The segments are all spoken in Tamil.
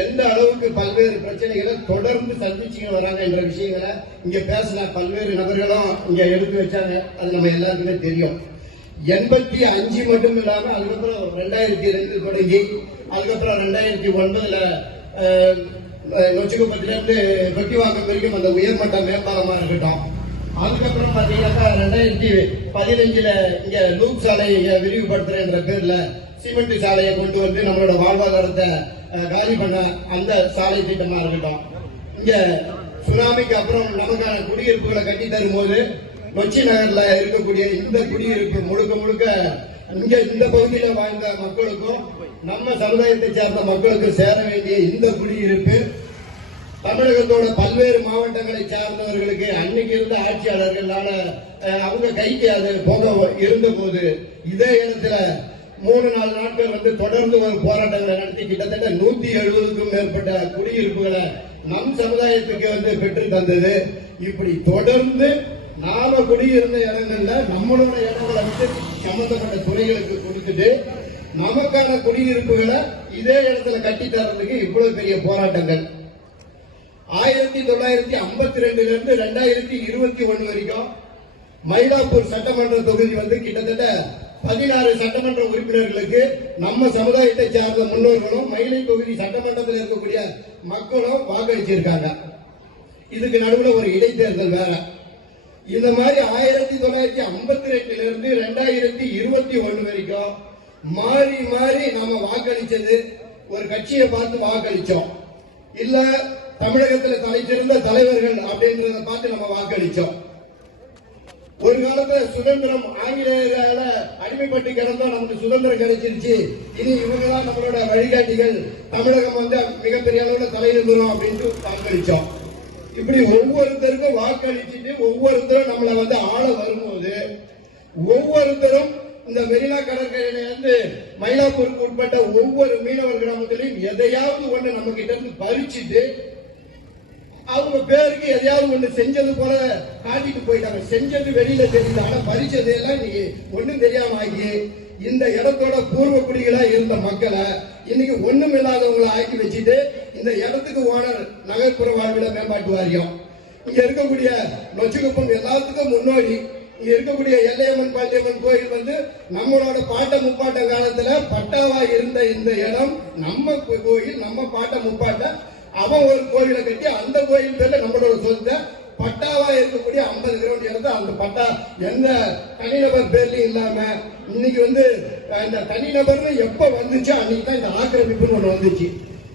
எந்த அளவுக்கு பல்வேறு பிரச்சனைகளை தொடர்ந்து சந்திச்சுக்கிட்டு வராங்க என்ற விஷயங்களை இங்க பேசின பல்வேறு நபர்களும் இங்க எடுத்து வச்சாங்க. அது நம்ம எல்லாருக்குமே தெரியும். எண்பத்தி அஞ்சு மட்டும் இல்லாம அதுக்கப்புறம் ரெண்டாயிரத்தி ரெண்டு தொடங்கி அதுக்கப்புறம் ரெண்டாயிரத்தி ஒன்பதுல அஹ், அஹ், நொச்சிக்குப்பத்துல வெட்டிவாக்கம் வரைக்கும் அந்த உயர்மட்ட மேம்பாலமா இருக்கட்டும். அதுக்கப்புறம் பாத்தீங்கன்னாக்கா ரெண்டாயிரத்தி பதினஞ்சுல இங்க லூப் சாலையை இங்க விரிவுபடுத்துறேன்ற பேர்ல சிமெண்ட் சாலையை கொண்டு வந்து நம்மளோட வாழ்வாதாரத்தை காலி பண்ண அந்த சாலை திட்டமா இருக்கட்டும். இங்க சுனாமிக்கு அப்புறம் நமக்கான குடியிருப்புகளை கட்டி தரும்போது நொச்சி நகர்ல இருக்கக்கூடிய இந்த குடியிருப்பு முழுக்க முழுக்க இங்க இந்த பகுதியில வாழ்ந்த மக்களுக்கும் நம்ம சமுதாயத்தை சேர்ந்த மக்களுக்கு சேர வேண்டிய இந்த குடியிருப்பு தமிழகத்தோட பல்வேறு மாவட்டங்களை சார்ந்தவர்களுக்கு அன்னைக்கு இருந்த ஆட்சியாளர்களால அவங்க கைக்கு அது போக இருந்த போது இதே இடத்துல மூணு நாலு நாட்கள் வந்து தொடர்ந்து ஒரு போராட்டங்களை நடத்தி கிட்டத்தட்ட நூத்தி எழுபதுக்கும் மேற்பட்ட குடியிருப்புகளை நம் சமுதாயத்துக்கு வந்து பெற்று தந்தது. இப்படி தொடர்ந்து நாம குடியிருந்த இடங்கள்ல நம்மளோட இடங்களை வந்து சம்பந்தப்பட்ட துறைகளுக்கு கொடுத்துட்டு நமக்கான குடியிருப்புகளை இதே இடத்துல கட்டி தர்றதுக்கு இவ்வளவு பெரிய போராட்டங்கள். ஆயிரத்தி தொள்ளாயிரத்தி ஐம்பத்தி ரெண்டுல இருந்து ரெண்டாயிரத்தி இருபத்தி ஒண்ணு வரைக்கும் மயிலாப்பூர் சட்டமன்ற தொகுதி வந்து கிட்டத்தட்ட பதினாறு சட்டமன்ற உறுப்பினர்களுக்கு நம்ம சமுதாயத்தை சார்ந்த முன்னோர்களும் மயிலை தொகுதி சட்டமன்றத்தில் இருக்கக்கூடிய மக்களும் வாக்களிச்சிருக்காங்க. இதுக்கு நடுவில் ஒரு இடைத்தேர்தல் வேற. இந்த மாதிரி ஆயிரத்தி தொள்ளாயிரத்தி ஐம்பத்தி ரெண்டுல இருந்து ரெண்டாயிரத்தி இருபத்தி ஒண்ணு வரைக்கும் மாறி மாறி நாம வாக்களிச்சது ஒரு கட்சியை பார்த்து வாக்களிச்சோம். இல்ல தமிழகத்துல தலைச்சிருந்த தலைவர்கள் அப்படின்றத பார்த்து நம்ம வாக்களிச்சோம். ஒரு காலத்துல சுதந்திரம் ஆங்கிலேயரால அடிமைப்பட்டு கிடந்தோம் நமக்கு சுதந்திரம் கிடைச்சிருச்சு. இனி இவங்க தான் நம்மளோட வழிகாட்டிகள். தமிழகம் வந்து மிகப்பெரிய அளவுல தலைநிறுவனம் அப்படின்ட்டு வாக்களிச்சோம். இப்படி ஒவ்வொருத்தருக்கும் வாக்களிச்சுட்டு ஒவ்வொருத்தரும் நம்மளை வந்து ஆள வரும்போது ஒவ்வொருத்தரும் இந்த மெரினா கடற்கரையிலிருந்து மயிலாப்பூருக்கு உட்பட்ட ஒவ்வொரு மீனவர் கிராமத்திலையும் எதையாவது ஒண்ணு நம்ம கிட்ட இருந்து பறிச்சுட்டு அவங்க பேருக்கு எதையாவது ஒண்ணு செஞ்சது போல காட்டிட்டு போயிட்டாங்க. செஞ்சது வெளியில தெரியுது. ஆனா பறிச்சது எல்லாம் இன்னைக்கு ஒண்ணும் தெரியாம ஆகி இந்த இடத்தோட பூர்வ குடிகளா இருந்த மக்களை இன்னைக்கு ஒண்ணும் இல்லாதவங்களை ஆக்கி வச்சுட்டு இந்த இடத்துக்கு ஓனர் நகர்ப்புற வாழ்வில மேம்பாட்டு வாரியம். இங்க இருக்கக்கூடிய நொச்சுக்குப்பம் எல்லாத்துக்கும் முன்னோடி. இங்க இருக்கக்கூடிய எல்லையம்மன் பாண்டியம்மன் கோயில் வந்து நம்மளோட பாட்ட முப்பாட்ட காலத்துல பட்டாவா இருந்த இந்த இடம் நம்ம கோயில் நம்ம பாட்ட முப்பாட்ட அவன் ஒரு கோயிலை கட்டி அந்த கோயில் பேர்ல நம்மளோட சொந்த பட்டாவா இருக்கக்கூடிய ஐம்பது கிரவுண்ட் இடத்த அந்த பட்டா. எந்த தனிநபர் பேர்லயும் இல்லாம இன்னைக்கு வந்து இந்த தனிநபர்னு எப்ப வந்துச்சோ அன்னைக்கு தான் இந்த ஆக்கிரமிப்புன்னு ஒண்ணு வந்துச்சு.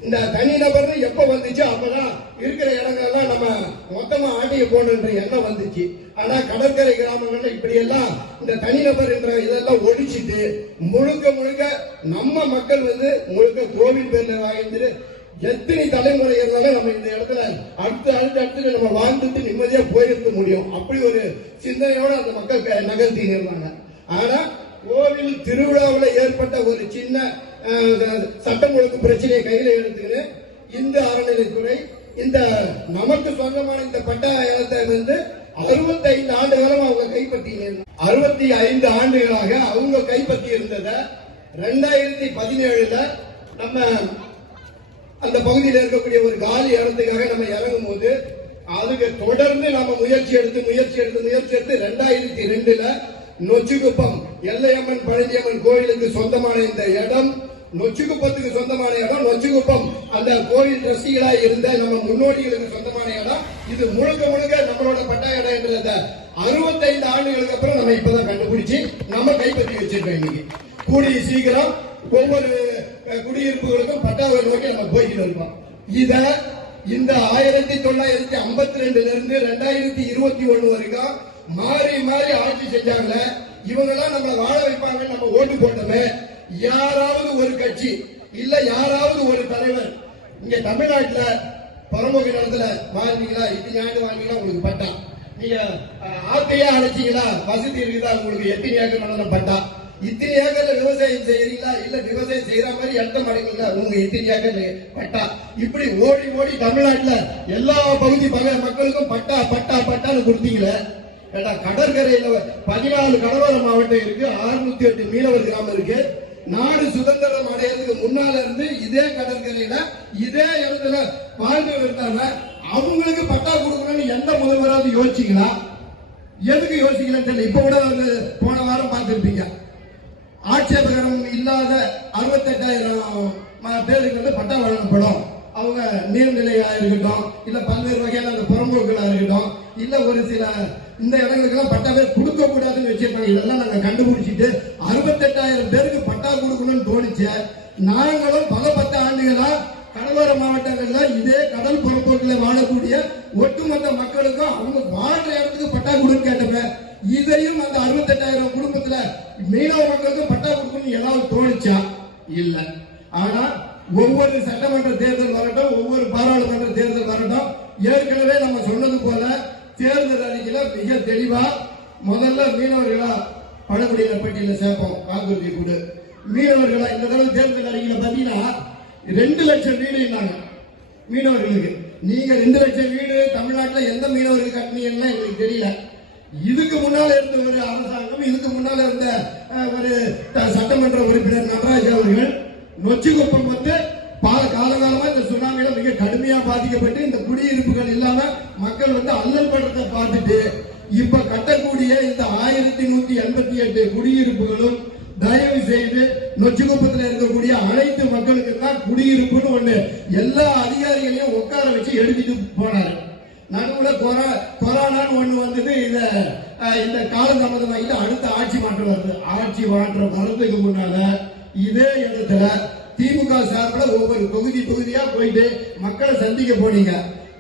இந்த தனிநபர்னு எப்ப வந்துச்சோ அப்பதான் இருக்கிற இடங்கள்லாம் நம்ம மொத்தமா ஆட்டிய போகணுன்ற எண்ணம் வந்துச்சு. ஆனா கடற்கரை கிராமங்கள்ல இப்படி எல்லாம் இந்த தனிநபர் என்ற இதெல்லாம் ஒழிச்சிட்டு முழுக்க முழுக்க நம்ம மக்கள் வந்து முழுக்க கோவில் பேர்ல வாங்கிட்டு எத்தனை தலைமுறை இருந்தாலும் நம்ம இந்த இடத்துல அடுத்து அடுத்து அடுத்து நம்ம வாழ்ந்துட்டு நிம்மதியா போயிருக்க முடியும். அப்படி ஒரு சிந்தனையோட அந்த மக்கள் நகர்த்தி இருந்தாங்க. ஆனா கோவில் திருவிழாவில் ஏற்பட்ட ஒரு சின்ன சட்டம் ஒழுங்கு பிரச்சனையை கையில எடுத்துக்கிட்டு இந்த அறநிலைத்துறை இந்த நமக்கு சொந்தமான இந்த பட்டா இடத்தை வந்து அறுபத்தைந்து ஆண்டு காலம் அவங்க கைப்பற்றி அறுபத்தி ஐந்து ஆண்டுகளாக அவங்க கைப்பற்றி இருந்ததை ரெண்டாயிரத்தி பதினேழுல நம்ம அந்த பகுதியில் இருக்கக்கூடிய ஒரு காலி இடத்துக்காக நம்ம இறங்கும் போது அதுக்கு தொடர்ந்து நாம முயற்சி எடுத்து முயற்சி எடுத்து முயற்சி எடுத்து ரெண்டாயிரத்தி ரெண்டுல நொச்சிக்குப்பம் எல்லையம்மன் பழனியம்மன் கோயிலுக்கு சொந்தமான இந்த இடம் நொச்சிக்குப்பத்துக்கு சொந்தமான இடம் நொச்சிக்குப்பம் அந்த கோயில் ட்ரஸ்டிகளா இருந்த நம்ம முன்னோடிகளுக்கு சொந்தமான இடம். இது முழுக்க முழுக்க நம்மளோட பட்டா இடம் என்றத அறுபத்தைந்து ஆண்டுகளுக்கு அப்புறம் நம்ம இப்பதான் கண்டுபிடிச்சு நம்ம கைப்பற்றி வச்சிருக்கோம் இன்னைக்கு. கூடிய சீக்கிரம் ஒவ்வொரு குடியிருப்புகளுக்கும் பட்டா நோக்கி நம்ம போய்கிட்டு இருக்கோம். இத இந்த ஆயிரத்தி தொள்ளாயிரத்தி ஐம்பத்தி ரெண்டுல இருந்து ரெண்டாயிரத்தி இருபத்தி ஒண்ணு வரைக்கும் மாறி மாறி ஆட்சி செஞ்சாங்க. இவங்க எல்லாம் நம்மளை வாழ வைப்பாங்க நம்ம ஓட்டு போட்டோமே. யாராவது ஒரு கட்சி இல்ல யாராவது ஒரு தலைவர் இங்க தமிழ்நாட்டுல பரமோக இடத்துல வாழ்ந்தீங்களா இத்தனை ஆண்டு வாங்கினா உங்களுக்கு பட்டா. நீங்க ஆத்தையா அழைச்சீங்களா வசதி இருக்குதா உங்களுக்கு எத்தனை ஏக்கர் நிலம் பட்டா? இத்தனை ஏக்கர்ல விவசாயம் செய்யறீங்களா இல்ல விவசாயம் செய்யற மாதிரி இடத்த மாட்டீங்களா உங்க இத்தனை ஏக்கர் பட்டா. இப்படி ஓடி ஓடி தமிழ்நாட்டுல எல்லா பகுதி மக்களுக்கும் பட்டா பட்டா பட்டான்னு கொடுத்தீங்களே. ஏடா கடற்கரையில பதினாலு கடலோர மாவட்டம் இருக்கு. 608 எட்டு மீனவர் கிராமம் இருக்கு. நாடு சுதந்திரம் அடையிறதுக்கு முன்னால இருந்து இதே கடற்கரையில இதே இடத்துல வாழ்ந்து இருந்தாங்க. அவங்களுக்கு பட்டா கொடுக்கணும்னு எந்த முதல்வராவது யோசிச்சீங்களா? எதுக்கு யோசிக்கலன்னு தெரியல. இப்ப கூட வந்து போன வாரம் பார்த்திருப்பீங்க ஆட்சேபகரம் இல்லாத அறுபத்தெட்டாயிரம் பேருக்கு வந்து பட்டா வழங்கப்படும். அவங்க நீர்நிலையா இருக்கட்டும் இல்ல பல்வேறு வகையான அந்த புறம்போக்குகளா இருக்கட்டும் இல்ல ஒரு சில இந்த இடங்களுக்கெல்லாம் பட்டாவே கொடுக்க கூடாதுன்னு வச்சிருக்காங்க இதெல்லாம் நாங்க கண்டுபிடிச்சிட்டு அறுபத்தெட்டாயிரம் பேருக்கு பட்டா கொடுக்கணும்னு தோணுச்சு நாங்களும் பல பத்து ஆண்டுகளா கடலோர மாவட்டங்கள்ல இதே கடல் புறப்போக்கில் வாழக்கூடிய ஒட்டுமொத்த மக்களுக்கும் அவங்க வாழ்ற இடத்துக்கு பட்டா கொடுன்னு கேட்டோங்க இதையும் அந்த அறுபத்தெட்டாயிரம் குடும்பத்துல மீனவ மக்களுக்கும் பட்டா கொடுக்கணும்னு ஏதாவது தோணுச்சா இல்ல ஆனா ஒவ்வொரு சட்டமன்ற தேர்தல் வரட்டும் ஒவ்வொரு பாராளுமன்ற தேர்தல் வரட்டும் ஏற்கனவே நம்ம சொன்னது போல தேர்தல் அறிக்கையில மிக தெளிவா முதல்ல மீனவர்களா பழங்குடியினர் பட்டியல சேர்ப்போம். வாக்குறுதி கொடு. மீனவர்களா இந்த தடவை தேர்தல் அறிக்கையில பாத்தீங்கன்னா ரெண்டு லட்சம் வீடு இருந்தாங்க மீனவர்களுக்கு. நீங்க ரெண்டு லட்சம் வீடு தமிழ்நாட்டில் எந்த மீனவர்கள் கட்டினீங்கன்னா எங்களுக்கு தெரியல. இதுக்கு முன்னால் இருந்த ஒரு அரசாங்கம் இதுக்கு முன்னால் இருந்த ஒரு சட்டமன்ற உறுப்பினர் நடராஜ் அவர்கள் நொச்சிக்குப்பம் வந்து பல காலகாலமா இந்த சுனாமியில மிக கடுமையா பாதிக்கப்பட்டு இந்த குடியிருப்புகள் இல்லாம மக்கள் வந்து அல்லல் படுறத பார்த்துட்டு இப்ப கட்டக்கூடிய இந்த ஆயிரத்தி நூத்தி எண்பத்தி எட்டு குடியிருப்புகளும் தயவு செய்து நொச்சிக்குப்பத்தில் இருக்கக்கூடிய அனைத்து மக்களுக்கு தான் குடியிருப்புன்னு ஒண்ணு. எல்லா அதிகாரிகளையும் உட்கார வச்சு எழுதிட்டு போனாரு. நடுவுல கொரோ- கொரோனான்னு ஒண்ணு வந்தது இத அஹ், இந்த காலதாமதமாகிட்டு அடுத்த ஆட்சி மாற்றம் வருது. ஆட்சி மாற்றம் வர்றதுக்கு முன்னால இதே இடத்துல திமுக சார்பில் ஒவ்வொரு தொகுதி தொகுதியா போயிட்டு மக்களை சந்திக்க போனீங்க.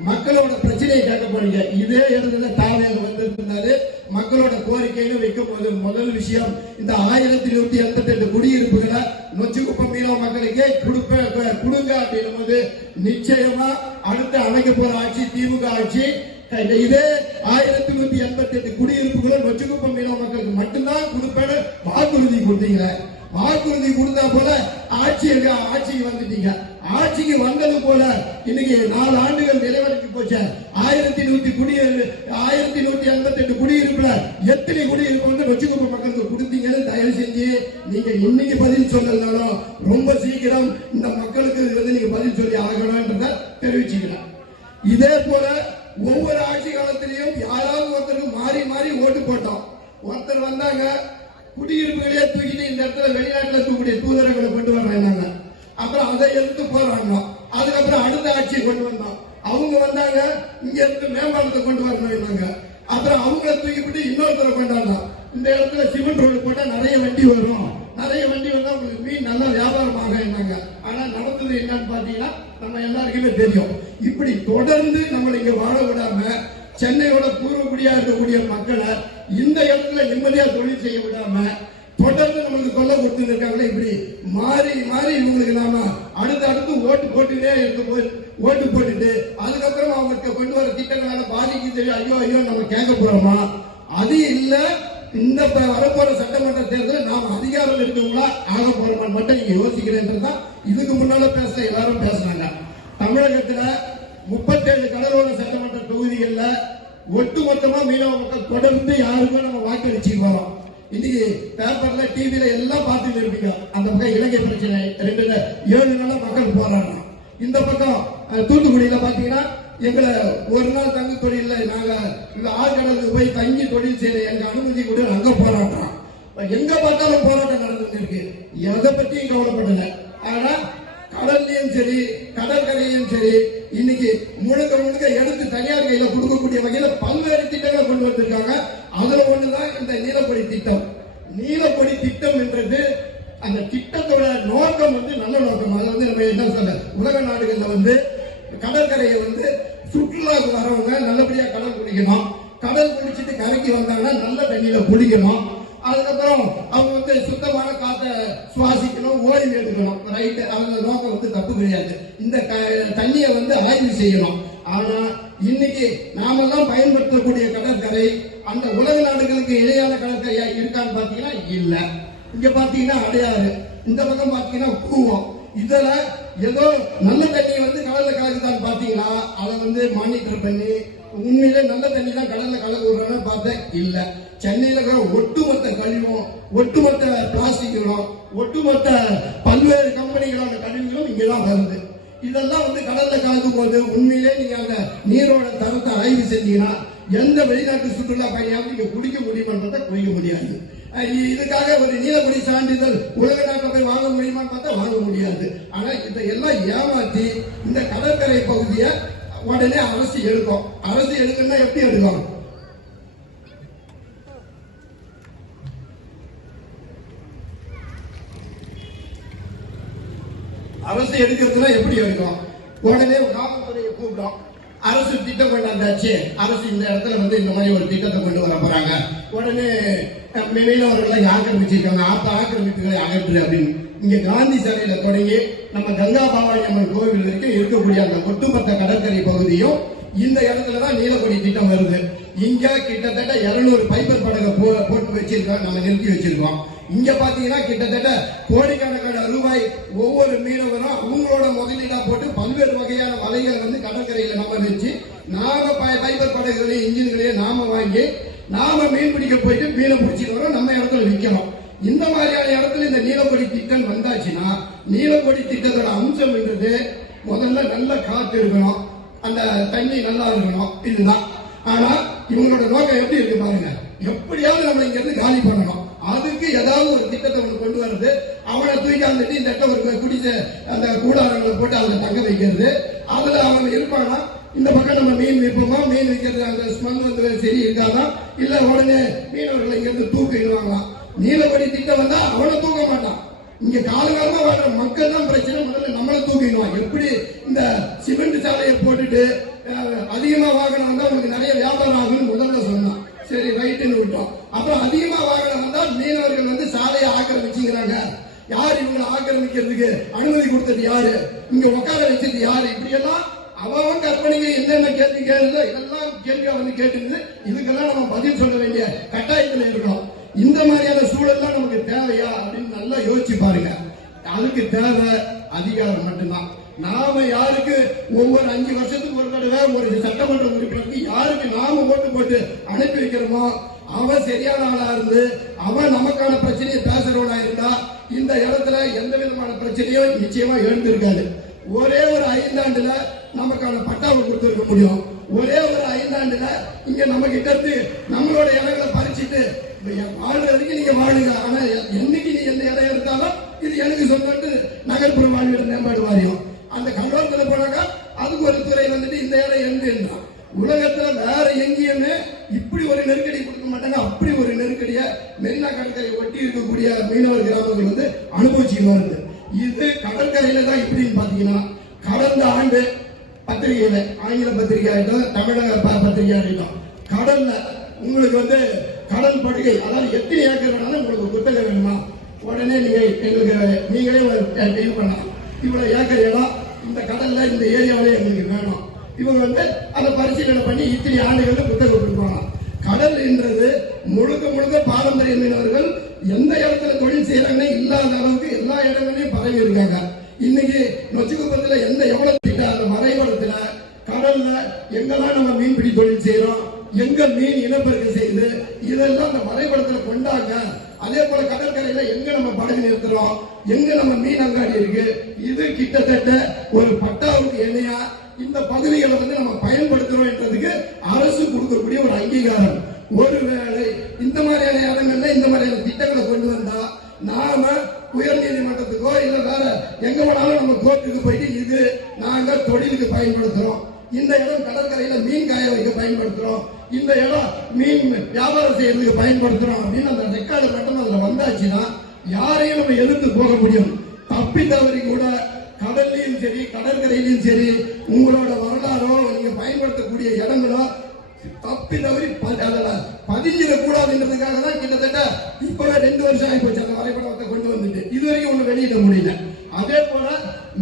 மக்களோட பிரச்சனையை கேட்க போறீங்க இதே இடத்துல தாவேல் வந்திருந்தாரு மக்களோட கோரிக்கைன்னு வைக்கும் போது முதல் விஷயம் இந்த ஆயிரத்தி நூத்தி எண்பத்தி எட்டு குடியிருப்புகளை நொச்சிக்குப்பம் மீனவ மக்களுக்கே கொடுப்ப கொடுங்க அப்படின்னும் போது நிச்சயமா அடுத்து அமைக்க போற ஆட்சி திமுக ஆட்சி இதே ஆயிரத்தி நூத்தி எண்பத்தி எட்டு குடியிருப்புகளும் நொச்சிக்குப்பம் மீனவ மக்களுக்கு மட்டும்தான் கொடுப்பேன்னு வாக்குறுதி கொடுத்தீங்க வாக்குறுதி கொடுத்தா போல ஆட்சி ஆட்சிக்கு வந்துட்டீங்க. ஆட்சிக்கு வந்தது போல இன்னைக்கு நாலு ஆண்டுகள் நிலவரைக்கு போச்சு. ஆயிரத்தி நூத்தி குடியிரு ஆயிரத்தி நூத்தி எண்பத்தி எட்டு குடியிருப்புல எத்தனை குடியிருப்பு வந்து நொச்சிக்குப்பம் மக்களுக்கு கொடுத்தீங்கன்னு தயவு செஞ்சு நீங்க இன்னைக்கு பதில் சொல்லலனாலும் ரொம்ப சீக்கிரம் இந்த மக்களுக்கு இருந்து நீங்க பதில் சொல்லி ஆகணும்ன்றத தெரிவிச்சுக்கலாம். இதே போல ஒவ்வொரு ஆட்சி காலத்திலையும் யாராவது ஒருத்தருக்கு மாறி மாறி ஓட்டு போட்டோம். ஒருத்தர் வந்தாங்க குடியிருப்புகளே தூக்கிட்டு இந்த இடத்துல வெளிநாட்டுல தூக்கக்கூடிய தூதரங்களை கொண்டு வர்றாங்க அப்புறம் அதை எதிர்த்து போராடினோம் அதுக்கப்புறம் அடுத்த ஆட்சியை கொண்டு வந்தோம் அவங்க வந்தாங்க இங்க இருந்து மேம்பாலத்தை கொண்டு வரணும் அப்புறம் அவங்கள தூக்கிவிட்டு இன்னொருத்தரை கொண்டாடலாம் இந்த இடத்துல சிமெண்ட் ரோடு போட்டா நிறைய வண்டி வரும் நிறைய வண்டி வந்தா உங்களுக்கு மீன் நல்லா வியாபாரம் ஆகினாங்க ஆனா நடந்தது என்னன்னு பாத்தீங்கன்னா நம்ம எல்லாருக்குமே தெரியும் இப்படி தொடர்ந்து நம்மளை இங்க வாழ விடாம சென்னையோட பூர்வக்குடியா இருக்கக்கூடிய மக்களை இந்த இடத்துல நிம்மதியா தொழில் செய்ய விடாம தொடர்ந்து நம்மளுக்கு கொல்ல கொடுத்து இருக்காங்களே இப்படி மாறி மாறி இவங்களுக்கு நாம அடுத்து அடுத்து ஓட்டு போட்டுட்டே இருக்கும் போது ஓட்டு போட்டுட்டு அதுக்கப்புறம் அவங்களுக்கு கொண்டு வர திட்டங்களால ஐயோ ஐயோ நம்ம கேட்க போறோமா? அது இல்ல இந்த வரப்போற சட்டமன்ற தேர்தலில் நாம் அதிகாரம் இருக்கவங்களா ஆக போறோமா மட்டும் நீங்க யோசிக்கிறேன்றதுதான் இதுக்கு முன்னால பேசுற எல்லாரும் பேசுறாங்க. தமிழகத்துல முப்பத்தேழு கடலோர சட்டமன்ற தொகுதிகள்ல ஒட்டுமொத்தமா மீனவ மக்கள் தொடர்ந்து யாருக்கும் நம்ம வாக்களிச்சு போறோம். இன்னைக்கு பேப்பர்ல டிவில எல்லாம் பார்த்துட்டு இருப்பீங்க அந்த பக்கம் இலங்கை பிரச்சனை ரெண்டு ஏழு நாளா மக்கள் போறாங்க இந்த பக்கம் தூத்துக்குடியில பாத்தீங்கன்னா எங்களை ஒரு நாள் தங்கு தொழில நாங்க இந்த ஆழ்கடலுக்கு போய் தங்கி தொழில் செய்ய எங்க அனுமதி கூட அங்க போராடுறோம். எங்க பார்த்தாலும் போராட்டம் நடந்துட்டு இருக்கு. எதை பத்தியும் கவலைப்படல. ஆனா கடல்லையும் சரி கடற்கரையும் சரி இன்னைக்கு முழுக்க முழுக்க எடுத்து தனியார் கையில கொடுக்கக்கூடிய வகையில பல்வேறு திட்டங்களை கொண்டு வந்திருக்காங்க. அதுல ஒண்ணுதான் இந்த நீலப்பொடி திட்டம். நீலப்பொடி திட்டம் என்றது அந்த திட்டத்தோட நோக்கம் வந்து நல்ல நோக்கம். அது வந்து நம்ம என்ன சொல்ல உலக நாடுகள்ல வந்து கடற்கரையை வந்து சுற்றுலாவுக்கு வரவங்க நல்லபடியா கடல் குடிக்கணும். கடல் குடிச்சிட்டு கரைக்கு வந்தாங்கன்னா நல்ல தண்ணியில குடிக்கணும். அதுக்கப்புறம் அவங்க வந்து சுத்தமான காற்றை சுவாசிக்கணும் ஓய்வு எடுக்கணும் ரைட்டு அவங்க நோக்கம் வந்து தப்பு கிடையாது. இந்த தண்ணியை வந்து ஆய்வு செய்யணும். ஆனா இன்னைக்கு நாமெல்லாம் பயன்படுத்தக்கூடிய கடற்கரை அந்த உலக நாடுகளுக்கு இணையான கடற்கரையா இருக்கான்னு பாத்தீங்கன்னா இல்ல. இங்க பாத்தீங்கன்னா அடையாறு. இந்த பக்கம் பாத்தீங்கன்னா கூவம் இதுல ஏதோ நல்ல தண்ணி வந்து கடல்ல கலக்குதான்னு பாத்தீங்கன்னா அதை வந்து மானிட்டர் பண்ணி உண்மையிலே நல்ல தண்ணி தான் கடல்ல கலக்க விடுறான்னு பார்த்தேன். இல்ல. சென்னையில இருக்கிற ஒட்டுமொத்த கழிவும் ஒட்டுமொத்த பிளாஸ்டிக்களும் ஒட்டுமொத்த பல்வேறு கம்பெனிகளோட கழிவுகளும் இங்கதான் வருது. இதெல்லாம் வந்து கடல்ல கலக்கும் போது உண்மையிலே நீங்க அந்த நீரோட தரத்தை ஆய்வு செஞ்சீங்கன்னா எந்த வெளிநாட்டு சுற்றுலா பயணியாவது நீங்க குடிக்க முடியுமான்றதை குடிக்க முடியாது. இதுக்காக ஒரு நீலக்குடி சான்றிதழ் உலக நாட்டில் போய் வாங்க முடியுமான்னு பார்த்தா வாங்க முடியாது. ஆனா இதையெல்லாம் ஏமாத்தி இந்த கடற்கரை பகுதியை உடனே அரசு எடுக்கும். அரசு எடுக்கணும்னா எப்படி எடுக்கும்? அரசு எடுக்கிறதுனா எப்படி எடுக்கும்? உடனே காவல்துறையை கூப்பிடும். அரசு திட்டம் கொண்டாந்தாச்சு. அரசு இந்த இடத்துல வந்து இந்த மாதிரி ஒரு திட்டத்தை கொண்டு வர போறாங்க. உடனே அஹ், ஆக்கிரமிச்சிருக்காங்க. ஆப்ப ஆக்கிரமிப்புகளை அகற்று அப்படின்னு. இங்க காந்தி சாலையில தொடங்கி நம்ம கங்கா பவானி அம்மன் கோவில் வரைக்கும் இருக்கக்கூடிய அந்த ஒட்டுமொத்த கடற்கரை பகுதியும் இந்த இடத்துல தான் நீலக்கொடி திட்டம் வருது. இங்க கிட்டத்தட்ட 200 பைப்பர் படகை போ போட்டு வச்சிருக்கோம் நம்ம நிறுத்தி வச்சிருக்கோம். இங்க பாத்தீங்கன்னா கிட்டத்தட்ட கோடிக்கணக்கான ரூபாய் ஒவ்வொரு மீனவரும் அவங்களோட முதலீடா போட்டு பல்வேறு வகையான வலைகளை வந்து கடற்கரையில நம்ம வச்சு நாம பை- பைபர் படகுகளையும் இன்ஜின்களையும் நாம வாங்கி நாம மீன் பிடிக்க போயிட்டு மீனை பிடிச்சிட்டு வரோம் நம்ம இடத்துல நிற்கணும் இந்த மாதிரியான இடத்துல இந்த நீலக்கொடி திட்டம் வந்தாச்சுன்னா நீலக்கொடி திட்டத்தோட அம்சம் என்றது முதல்ல நல்ல காத்து இருக்கணும். அந்த தண்ணி நல்லா இருக்கணும். இதுதான். ஆனா இவங்களோட நோக்கம் எப்படி இருக்கு பாருங்க. எப்படியாவது நம்ம இங்க இருந்து காலி பண்ணணும். அதுக்கு ஏதாவது ஒரு திட்டத்தை ஒண்ணு கொண்டு வருது அவனை தூக்காந்துட்டு இந்த இடத்த ஒரு குடிச்ச அந்த கூடாரங்களை போட்டு அதில் தங்க வைக்கிறது. அதுல அவன் இருப்பானா? இந்த பக்கம் நம்ம மீன் விற்போமா? மீன் விற்கிறது அந்த ஸ்மெல் வந்து சரி இருக்காதான் இல்ல உடனே மீனவர்களை இங்கிருந்து தூக்கிடுவாங்களா? தூக்கிடுவாங்களாம் திட்டம் வந்தா அவனை தூக்க மாட்டான். இங்க காலகாலமா வர்ற மக்கள் தான் பிரச்சனை. முதல்ல நம்மளை தூக்கிடுவான். எப்படி இந்த சிமெண்ட் சாலையை போட்டுட்டு அதிகமா வாகனம் வந்தா உங்களுக்கு நிறைய வியாபாரம் ஆகும்னு முதல்ல சொன்னான். சரி ரைட்டுன்னு விட்டோம். அப்புறம் அதிகமா வாகனம் வந்தா மீனவர்கள் வந்து சாலையை ஆக்கிரமிச்சுங்கிறாங்க யார் இவங்களை ஆக்கிரமிக்கிறதுக்கு அனுமதி கொடுத்தது யாரு? இங்க உட்கார வச்சது யாரு? இப்படி எல்லாம் அவன் கற்பனைகள் என்னென்ன கேள்வி கேளுதோ இதெல்லாம் கேள்வியா வந்து கேட்டுருந்து இதுக்கெல்லாம் நம்ம பதில் சொல்ல வேண்டிய கட்டாயத்துல இருக்கோம் இந்த மாதிரியான சூழல் தான் நமக்கு தேவையா அப்படின்னு நல்லா யோசிச்சு பாருங்க. அதுக்கு தேவை அதிகாரம் மட்டும்தான். நாம யாருக்கு ஒவ்வொரு அஞ்சு வருஷத்துக்கு ஒரு தடவை ஒரு சட்டமன்ற உறுப்பினருக்கு யாருக்கு நாம ஓட்டு போட்டு அனுப்பி வைக்கிறோமோ அவன் சரியான ஆளா இருந்து அவன் நமக்கான பிரச்சனையை பேசுறவனா இருந்தா இந்த இடத்துல எந்த விதமான பிரச்சனையும் நிச்சயமா எழுந்திருக்காது. ஒரே ஒரு ஐந்தாண்டுல நமக்கான பட்டாவை கொடுத்திருக்க முடியும். ஒரே ஒரு ஐந்தாண்டுல இங்க நம்ம கிட்ட இருந்து நம்மளோட இடங்களை பறிச்சுட்டு வாழ்றதுக்கு நீங்க வாழுங்க ஆனா என்னைக்கு நீ எந்த இடம் எடுத்தாலும் இது எனக்கு சொந்தம்னு நகர்ப்புற மாநில மேம்பாடு வாரியம். அந்த கண்ணோரத்துல போனாக்கா அதுக்கு ஒரு துறை வந்துட்டு இந்த இடம் எங்க உலகத்துல வேற எங்கேயுமே இப்படி ஒரு நெருக்கடி கொடுக்க மாட்டாங்க. அப்படி ஒரு நெருக்கடியை மெரினா கடற்கரை ஒட்டி இருக்கக்கூடிய மீனவர் கிராமங்கள் வந்து அனுபவிச்சுட்டு வருது. இது கடற்கரையில தான் இப்படின்னு பாத்தீங்கன்னா கடந்த ஆண்டு பத்திரிகையில ஆங்கில பத்திரிகை தமிழக பத்திரிகை கடல்ல உங்களுக்கு வந்து கடல் படுகை அதாவது எத்தனை ஏக்கர் வேணாலும் உங்களுக்கு குத்தகை வேணுமா? உடனே நீங்க எங்களுக்கு நீங்களே ஒரு பண்ணலாம். இவ்வளவு ஏக்கர் இடம் இந்த கடல்ல இந்த ஏரியாவிலே எங்களுக்கு வேணும். இவங்க வந்து அதை பரிசீலனை பண்ணி இத்தனை ஆண்டுகள் புத்தகம் கொடுப்பாங்க கடல் என்றது முழுக்க முழுக்க பாரம்பரிய மீனவர்கள் எந்த இடத்துல தொழில் செய்யறாங்கன்னு இல்லாத அளவுக்கு எல்லா இடங்களையும் பரவி இருக்காங்க. இன்னைக்கு நொச்சிக்குப்பத்துல எந்த எவ்வளவு எங்கெல்லாம் நம்ம மீன்பிடி தொழில் செய்யறோம் எங்க மீன் இனப்பெருக்கம் செய்யுது இதெல்லாம் அந்த வரைபடத்துல கொண்டாங்க. அதே போல கடற்கரையில எங்க நம்ம படகு நிறுத்துறோம் எங்க நம்ம மீன் அங்காடி இருக்கு இது கிட்டத்தட்ட ஒரு பட்டாவுக்கு எண்ணையா இந்த பகுதிகளை வந்து நம்ம பயன்படுத்துறோம் என்றதுக்கு அரசு கொடுக்கக்கூடிய ஒரு அங்கீகாரம். ஒருவேளை இந்த மாதிரியான இடங்கள்ல இந்த மாதிரியான திட்டங்களை கொண்டு வந்தா நாம உயர் நீதிமன்றத்துக்கோ இல்ல வேற எங்க போனாலும் நம்ம கோர்ட்டுக்கு போயிட்டு இது நாங்க தொழிலுக்கு பயன்படுத்துறோம். இந்த இடம் கடற்கரையில மீன் காய வைக்க பயன்படுத்துறோம். இந்த இடம் மீன் வியாபாரம் செய்யறதுக்கு பயன்படுத்துறோம் அப்படின்னு அந்த ரெக்கார்டு மட்டும் அதுல வந்தாச்சுன்னா யாரையும் நம்ம எதிர்த்து போக முடியும் தப்பி தவறி கூட கடல்லையும் சரி கடற்கரையிலும் சரி உங்களோட வரலாறோ நீங்க பயன்படுத்தக்கூடிய இடங்களோ தப்பி தவறி ப- தான் கிட்டத்தட்ட இப்பவே ரெண்டு வருஷம் ஆகி போச்சு அந்த வரைபடத்தை கொண்டு வந்துட்டு. இது வரைக்கும் ஒண்ணு வெளியிட முடியல. அதே போல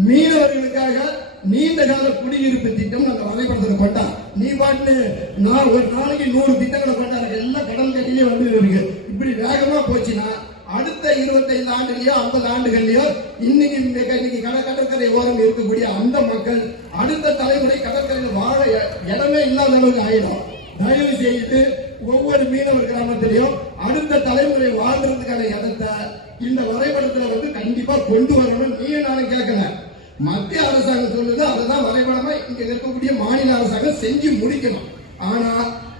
மீனவர்களுக்காக நீண்ட கால குடியிருப்பு திட்டம் நாங்கள் வரைபடத்தில் கொண்டா நீ பாட்டு நான் ஒரு நாளைக்கு நூறு திட்டங்களை கொண்டா எனக்கு எல்லாம் கடல் கட்டிலே வந்து இருக்கு இப்படி வேகமா போச்சுன்னா அடுத்த இருபத்தைந்து ஆண்டுலயோ ஐம்பது ஆண்டுகள்லயோ இன்னைக்கு இந்த இன்னைக்கு கடை கடற்கரை ஓரம் இருக்கக்கூடிய அந்த மக்கள் அடுத்த தலைமுறை கடற்கரையில் வாழ இடமே இல்லாத அளவுக்கு ஆயிடும். தயவு செய்து ஒவ்வொரு மீனவர் கிராமத்திலையும் அடுத்த தலைமுறை வாழ்றதுக்கான இடத்தை இந்த வரைபடத்துல வந்து கண்டிப்பா கொண்டு வரணும் நீ நானும் கேட்கல மத்திய அரசாங்கம் சொல்லுது அதுதான் வரைபடமா இங்க இருக்கக்கூடிய மாநில அரசாங்கம் செஞ்சு முடிக்கணும். ஆனா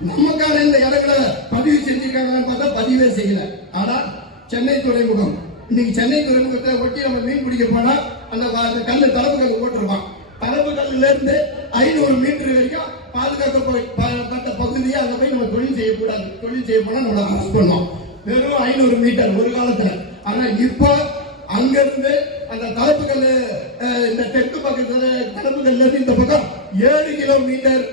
நமக்கான இந்த இடங்களை பதிவு செஞ்சிருக்காங்கன்னு பார்த்தா பதிவே செய்யல. ஆனா சென்னை துறைமுகம் இன்னைக்கு சென்னை துறைமுகத்தை ஒட்டி நம்ம மீன் பிடிக்க போனா அந்த அந்த கல்லு தளவு கல் போட்டிருப்பான் தளவு கல்லுல இருந்து ஐநூறு மீட்டர் வரைக்கும் பாதுகாக்கப்பட்ட பகுதியை அங்க போய் நம்ம தொழில் செய்யக்கூடாது. தொழில் செய்ய போனா நம்மளை அரசு பண்ணோம். வெறும் ஐநூறு மீட்டர் ஒரு காலத்துல. ஆனா இப்போ அங்கிருந்து அந்த தலைப்புகள் இந்த தெற்கு பக்கத்துல தளப்பு இந்த பக்கம் ஏழு கிலோமீட்டர்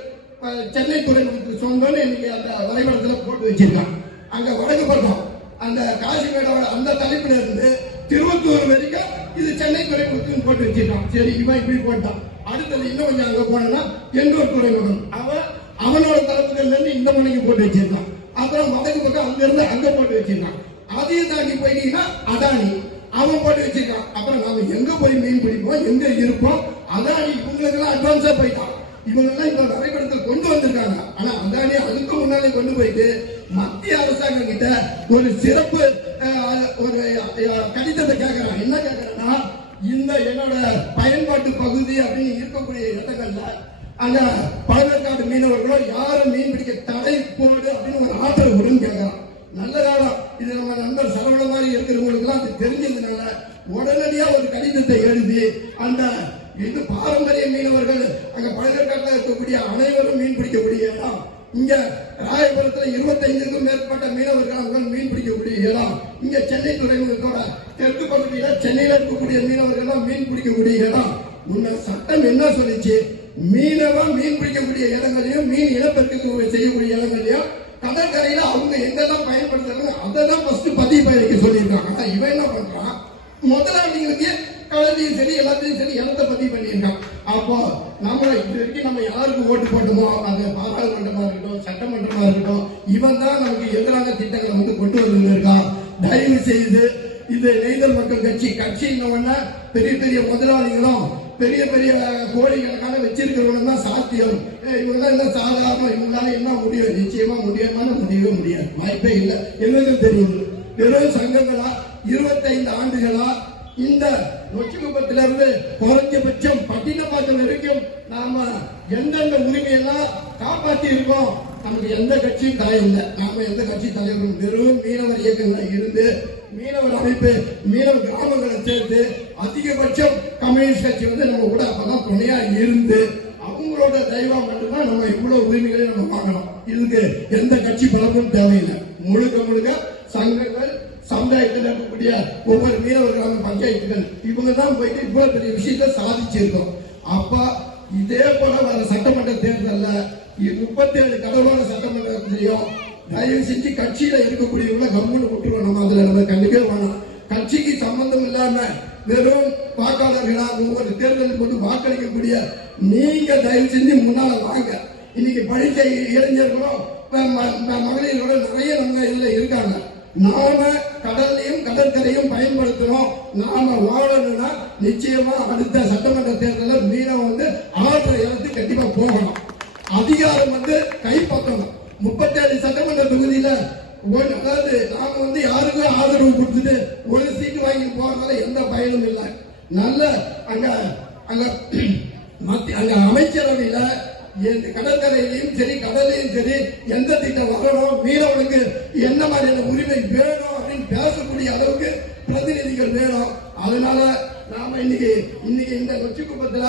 சென்னை துறைமுகத்துக்கு சொந்தம்னு இன்னைக்கு அந்த வரைபடத்துல போட்டு வச்சிருக்கான் அங்க வடக்கு பக்கம் அந்த காசிமேட அந்த தலைப்புல இருந்து திருவத்தூர் வரைக்கும் இது சென்னை துறைமுகத்துக்கு போட்டு வச்சிருக்கான் சரி இவன் இப்படி போட்டான். அடுத்தது இன்னும் கொஞ்சம் அங்க போனா எண்ணூர் துறைமுகம். அவன் அவனோட தளப்புகள்ல இருந்து இந்த மணிக்கு போட்டு வச்சிருக்கான். அப்புறம் வடக்கு பக்கம் அங்க இருந்து அங்க போட்டு வச்சிருக்கான். அதையும் தாண்டி போயிட்டீங்கன்னா அதானி. அவன் போட்டு வச்சிருக்கான். அப்புறம் நாம எங்க போய் மீன் பிடிப்போம்? எங்க இருப்போம்? அதானி இவங்களுக்கு எல்லாம் அட்வான்ஸா போயிட்டான். இவங்க எல்லாம் இந்த வரைபடத்தில் கொண்டு வந்திருக்காங்க. ஆனா அதானி அதுக்கு முன்னாலே கொண்டு போயிட்டு மத்திய அரசாங்கம் கிட்ட ஒரு சிறப்பு ஒரு கடிதத்தை கேட்கிறான் என்ன கேட்கறேன்னா இந்த என்னோட பயன்பாட்டு பகுதி அப்படின்னு இருக்கக்கூடிய இடங்கள்ல அந்த பழவேற்காடு மீனவர்களோ யாரும் மீன் பிடிக்க தடை போடு அப்படின்னு ஒரு ஆற்றல் உடன் கேட்கறான் நல்ல காலம். இது நம்ம நண்பர் சரவண மாதிரி இருக்கிறவங்களுக்கு தெரிஞ்சதுனால உடனடியா ஒரு கடிதத்தை எழுதி அந்த இது பாரம்பரிய மீனவர்கள் அங்க பழங்கற்காட்டில் இருக்கக்கூடிய அனைவரும் மீன் பிடிக்கக்கூடிய இடம் இங்க ராயபுரத்துல இருபத்தைந்துக்கும் மேற்பட்ட மீனவர்கள் அவர்கள் மீன் பிடிக்கக்கூடிய இடம் இங்க சென்னை துறைமுகத்தோட தெற்கு பகுதியில சென்னையில இருக்கக்கூடிய மீனவர்கள் மீன் பிடிக்கக்கூடிய இடம் முன்ன சட்டம் என்ன சொல்லிச்சு? மீனவன் மீன் பிடிக்கக்கூடிய இடங்களையும் மீன் இனப்பெருக்க செய்யக்கூடிய இடங்களையும் கடற்கரையில அவங்க என்னெல்லாம் பயன்படுத்துறாங்க அதை தான் ஃபர்ஸ்ட் பதிவு வைக்க சொல்லியிருக்காங்க. ஆனா இவன் என்ன பண்றான்? முதலாளிகளுக்கு கடலையும் சரி எல்லாத்தையும் சரி எல்லாத்த பதிவு பண்ணியிருக்கான். அப்போ நம்ம இது வரைக்கும் நம்ம யாருக்கு ஓட்டு போட்டோமோ அது பாராளுமன்றமா இருக்கட்டும் சட்டமன்றமா இருக்கட்டும் இவன் தான் நமக்கு எதிரான திட்டங்களை வந்து கொண்டு வந்து இருக்கான். தயவு செய்து இது நெய்தல் மக்கள் கட்சி கட்சி இன்னொன்னு பெரிய பெரிய முதலாளிகளும் பெரிய பெரிய கோடிக்கணக்கான வச்சிருக்கிறவங்க தான் சாத்தியம். ஏய், இவங்கெல்லாம் என்ன சாதாரண இவங்களால என்ன முடியும்? நிச்சயமா முடியாமல் முடியவே முடியாது. வாய்ப்பே இல்லை. என்னது தெரியும். வெறும் சங்கங்களா? இருபத்தைந்து ஆண்டுகளா? இந்த நொச்சிக்குப்பத்திலிருந்து குறைஞ்சபட்சம் பட்டினப்பாக்கம் வரைக்கும் நாம எந்தெந்த உரிமையெல்லாம் காப்பாற்றி இருக்கோம் நமக்கு எந்த கட்சியும் தலையில்லை. இல்லை நாம எந்த கட்சி தலைவரும் வெறும் மீனவர் இயக்கங்களை இருந்து மீனவர் அமைப்பு மீனவர் கிராமங்களை சேர்த்து அதிகபட்சம் கம்யூனிஸ்ட் கட்சி வந்து நம்ம கூட அப்பதான் துணையா இருந்து அவங்களோட தெய்வம் மட்டும்தான் நம்ம இவ்வளவு உரிமைகளை நம்ம வாங்கணும். இதுக்கு எந்த கட்சி பலமும் தேவையில்லை. முழுக்க முழுக்க சங்கங்கள் சமுதாயத்தில் இருக்கக்கூடிய ஒவ்வொரு மீனவர் பஞ்சாயத்துகள் இவங்க தான் போயிட்டு இவ்வளவு பெரிய விஷயத்தை சாதிச்சிருக்கோம். அப்ப இதே போல வர சட்டமன்ற தேர்தலில் முப்பத்தி ஏழு கடலோர சட்டமன்றத்திலையும் தயவு செஞ்சு கட்சியில இருக்கக்கூடியவங்கள கம்முன்னு விட்டுருவோம். நம்ம அதுல நம்ம கண்டிப்பே வேணும் கட்சிக்கு சம்பந்தம் இல்லாம வெறும் வாக்காளர்களாக ஒரு தேர்தலுக்கு கொண்டு வாக்களிக்கக்கூடிய நீங்க தயவு செஞ்சு முன்னால வாங்க. இன்னைக்கு படித்த இளைஞர்களும் ம- ம- மகளிரோட நிறைய நம்ம இதுல இருக்காங்க. நாம கடல்லையும் கடற்கரையும் பயன்படுத்தணும் நாம வாழணும்னா நிச்சயமா அடுத்த சட்டமன்ற தேர்தலில் மீனவன் வந்து ஆற்ற இழந்து கண்டிப்பா போகணும். அதிகாரம் வந்து கைப்பற்றணும். முப்பத்தேழு சட்டமன்ற தொகுதியில ஒரு அதாவது வந்து யாருக்கும் ஆதரவு கொடுத்துட்டு ஒரு சீட்டு வாங்கி போறதால எந்த பயனும் இல்லை. நல்ல அங்க அங்க மத்திய அங்க அமைச்சரவையில எந்த கடற்கரையிலையும் சரி கடலையும் சரி எந்த திட்டம் வரணும் மீனவனுக்கு என்ன மாதிரியான உரிமை வேணும் அப்படின்னு பேசக்கூடிய அளவுக்கு பிரதிநிதிகள் வேணும். அதனால நாம இன்னைக்கு இன்னைக்கு இந்த நொச்சிக்குப்பத்துல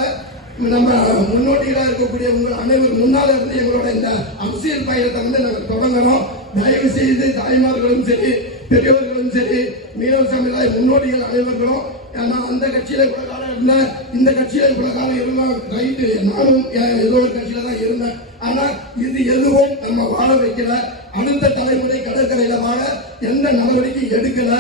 நம்ம முன்னோட்டிகளா இருக்கக்கூடிய உங்கள் அனைவரும் முன்னால இருந்து எங்களோட இந்த அரசியல் பயணத்தை வந்து நாங்கள் தொடங்கணும். தயவு செய்து தாய்மார்களும் சரி பெரியவர்களும் சரி மீனவ சமுதாய முன்னோடிகள் அனைவர்களும் நான் அந்த கட்சியில இவ்வளவு காலம் இருந்தேன் இந்த கட்சியில இவ்வளவு காலம் இருந்தோம் ரைட்டு. நானும் ஏதோ ஒரு கட்சியில தான் இருந்தேன். ஆனா இது எதுவும் நம்ம வாழ வைக்கல. அடுத்த தலைமுறை கடற்கரையில வாழ எந்த நடவடிக்கையும் எடுக்கல.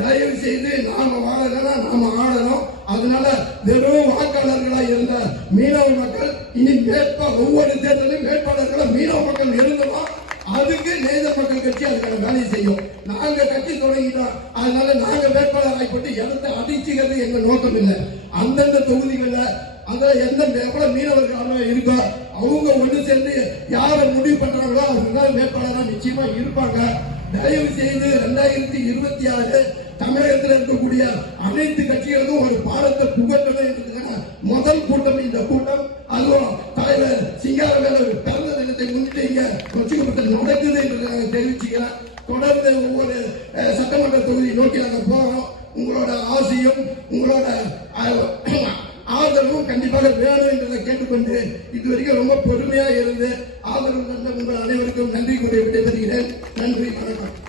தயவு செய்து நாம வாழலன்னா நாம ஆடணும். அதனால வெறும் வாக்காளர்களா இருந்த மீனவ மக்கள் இனி வேட்பா ஒவ்வொரு தேர்தலும் வேட்பாளர்களா மீனவ மக்கள் இருந்தோம் அதுக்கு நேத மக்கள் கட்சி அதுக்கான வேலையை செய்யும். நாங்க கட்சி தொடங்கிட்டோம். அதனால நாங்க வேட்பாளர் ஆகிப்பட்டு இடத்தை அடிச்சுக்கிறது எங்க நோக்கம் இல்லை. அந்தந்த தொகுதிகளில் அதுல எந்த எவ்வளவு மீனவர்கள் இருக்கோ அவங்க ஒன்று சேர்ந்து யாரை முடிவு பண்றாங்களோ அவங்க வேட்பாளராக நிச்சயமா இருப்பாங்க. தயவு செய்து ரெண்டாயிரத்தி இருபத்தி ஆறு தமிழகத்தில் இருக்கக்கூடிய அனைத்து கட்சிகளுக்கும் ஒரு பாடத்தை புகட்டணும் என்றதுக்கான முதல் கூட்டம் இந்த கூட்டம். அதுவும் தலைவர் சிங்காரவேலர் இங்க கொச்சிக்கப்பட்டு நடக்குது என்று நாங்கள் தெரிவிச்சுக்கிறேன் தொடர்ந்து ஒவ்வொரு சட்டமன்ற தொகுதி நோக்கி நாங்கள் போகிறோம் உங்களோட ஆசையும் உங்களோட ஆதரவும் கண்டிப்பாக வேணும் என்றதை கேட்டுக்கொண்டு இதுவரைக்கும் ரொம்ப பொறுமையாக இருந்து ஆதரவு தந்த உங்கள் அனைவருக்கும் நன்றி கூறி விடைபெறுகிறேன். நன்றி வணக்கம்.